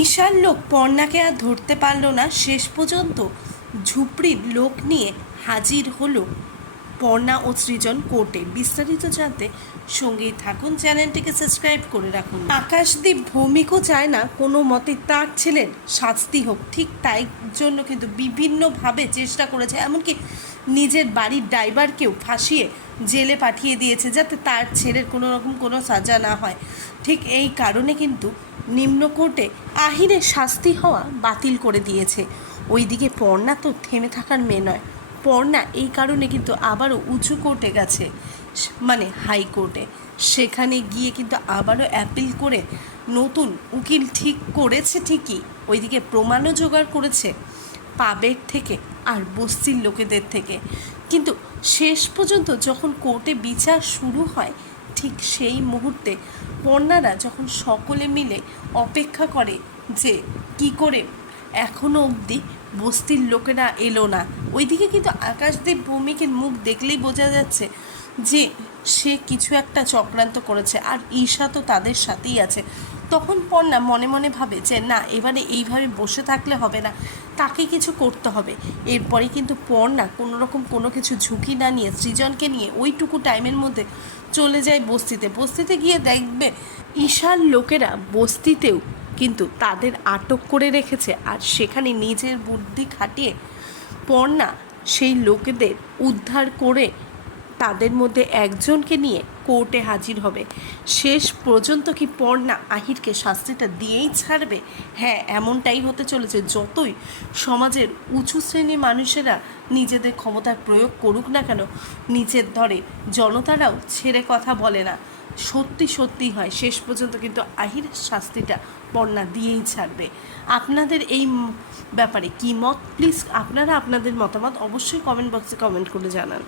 ঈশার লোক পর্ণাকে আর ধরতে পারল না। শেষ পর্যন্ত ঝুপড়ির লোক নিয়ে হাজির হলো পর্ণা ও সৃজন কোর্টে। বিস্তারিত জানতে সঙ্গেই থাকুন, চ্যানেলটিকে সাবস্ক্রাইব করে রাখুন। আকাশদীপ ভৌমিকও চায় না কোনো মতে তার ছেলের শাস্তি হোক, ঠিক তাই জন্য কিন্তু বিভিন্নভাবে চেষ্টা করেছে, এমনকি নিজের বাড়ির ড্রাইভারকেও ফাঁসিয়ে জেলে পাঠিয়ে দিয়েছে যাতে তার ছেলের কোনো রকম কোনো সাজা না হয়। ঠিক এই কারণে কিন্তু নিম্ন কোর্টে আহিরের শাস্তি হওয়া বাতিল করে দিয়েছে। ওইদিকে পর্ণা তো থেমে থাকার মেয়ে নয়। পর্ণা এই কারণে কিন্তু আবারও উঁচু কোর্টে গেছে, মানে হাইকোর্টে। সেখানে গিয়ে কিন্তু আবারও অ্যাপিল করে নতুন উকিল ঠিক করেছে ঠিকই, ওইদিকে প্রমাণও জোগাড় করেছে পাবের থেকে আর বস্তির লোকেদের থেকে। কিন্তু শেষ পর্যন্ত যখন কোর্টে বিচার শুরু হয়, ঠিক সেই মুহূর্তে পর্ণারা যখন সকলে মিলে অপেক্ষা করে যে কি করে এখনও অবধি বস্তির লোকেরা এলো না, ওইদিকে কিন্তু আকাশদীপ ভৌমিকের মুখ দেখলেই বোঝা যাচ্ছে যে সে কিছু একটা চক্রান্ত করেছে, আর ঈশা তো তাদের সাথেই আছে। তখন পর্ণা মনে মনে ভাবে যে না, এবারে এইভাবে বসে থাকলে হবে না, তাকে কিছু করতে হবে। এরপরে কিন্তু পর্ণা কোনো রকম কোনো কিছু ঝুঁকি না নিয়ে সৃজনকে নিয়ে ওইটুকু টাইমের মধ্যে চলে যায় বস্তিতে গিয়ে দেখবে ঈশার লোকেরা বস্তিতেও কিন্তু তাদের আটক করে রেখেছে, আর সেখানে নিজের বুদ্ধি খাটিয়ে পর্ণা সেই লোকেদের উদ্ধার করে তাদের মধ্যে একজনকে নিয়ে কোর্টে হাজির হবে। শেষ পর্যন্ত কি পর্ণা আহিরকে শাস্তিটা দিয়েই ছাড়বে? হ্যাঁ, এমনটাই হতে চলেছে। যতই সমাজের উঁচু শ্রেণীর মানুষেরা নিজেদের ক্ষমতার প্রয়োগ করুক না কেন, নিচের ধরে জনতারাও ছেড়ে কথা বলে না। সত্যি হয়, শেষ পর্যন্ত কিন্তু আহিরের শাস্তিটা পর্ণা দিয়েই ছাড়বে। আপনাদের এই ব্যাপারে কী মত? প্লিজ আপনারা আপনাদের মতামত অবশ্যই কমেন্ট বক্সে কমেন্ট করে জানান।